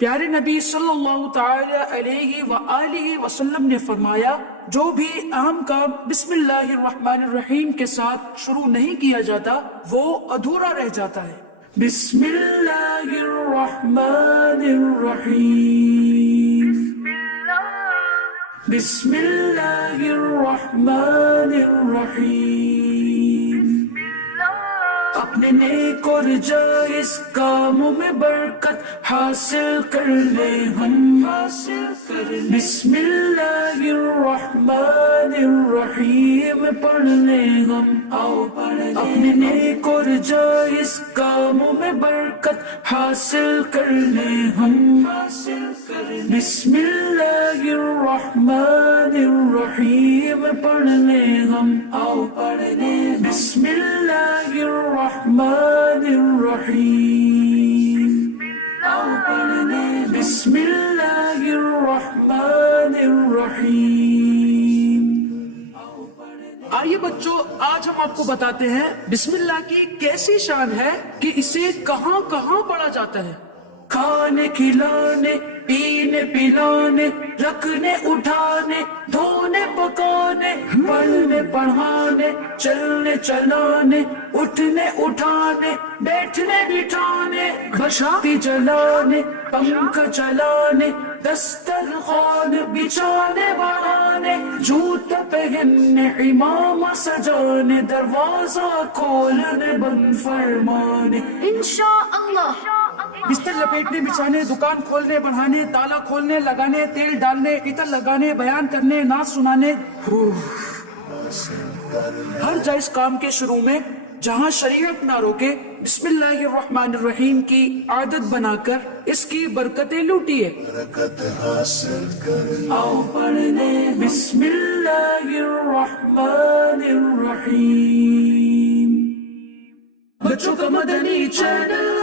پیارے نبی صلی اللہ تعالی علیہ وآلہ وسلم نے فرمایا، جو بھی اہم کام بسم اللہ الرحمن الرحیم کے ساتھ شروع نہیں کیا جاتا وہ ادھورا رہ جاتا ہے۔ بسم اللہ الرحمن الرحیم، بسم اللہ الرحمن الرحیم۔ اپنے نیک اور جائز کاموں میں برکت حاصل کر لیں ہم، بسم اللہ الرحمن الرحیم پڑھ لیں ہم، اپنے نیک اور جائز کاموں میں برکت حاصل کر لیں ہم، بسم اللہ الرحمن الرحیم پڑھ لیں ہم، بسم اللہ الرحمن الرحیم، بسم اللہ الرحمن الرحیم۔ آئیے بچوں، آج ہم آپ کو بتاتے ہیں بسم اللہ کی کیسی شان ہے کہ اسے کہاں کہاں پڑھا جاتا ہے۔ کھانے کھلانے، پینے پلانے، رکھنے اٹھانے، دھونے پکانے، پڑھنے پڑھانے، چلنے چلانے، اٹھنے اٹھانے، بیٹھنے بٹھانے، بشاتی جلانے، پنکھ چلانے، دسترخوان بچھانے بڑھانے، جوتا پہننے، امام سجانے، دروازہ کھولنے بند فرمانے، انشاءاللہ۔ بستر لپیٹنے بچھانے، دکان کھولنے بڑھانے، تالا کھولنے لگانے، تیل ڈالنے، عطر لگانے، بیان کرنے، نعت سنانے۔ ہر جائز کام کے شروع میں جہاں شریعت نہ روکے، بسم اللہ الرحمن الرحیم کی عادت بنا کر اس کی برکتیں لوٹیے۔ آؤ پڑھنے بسم اللہ الرحمن الرحیم۔ بچوں کا مدنی چینل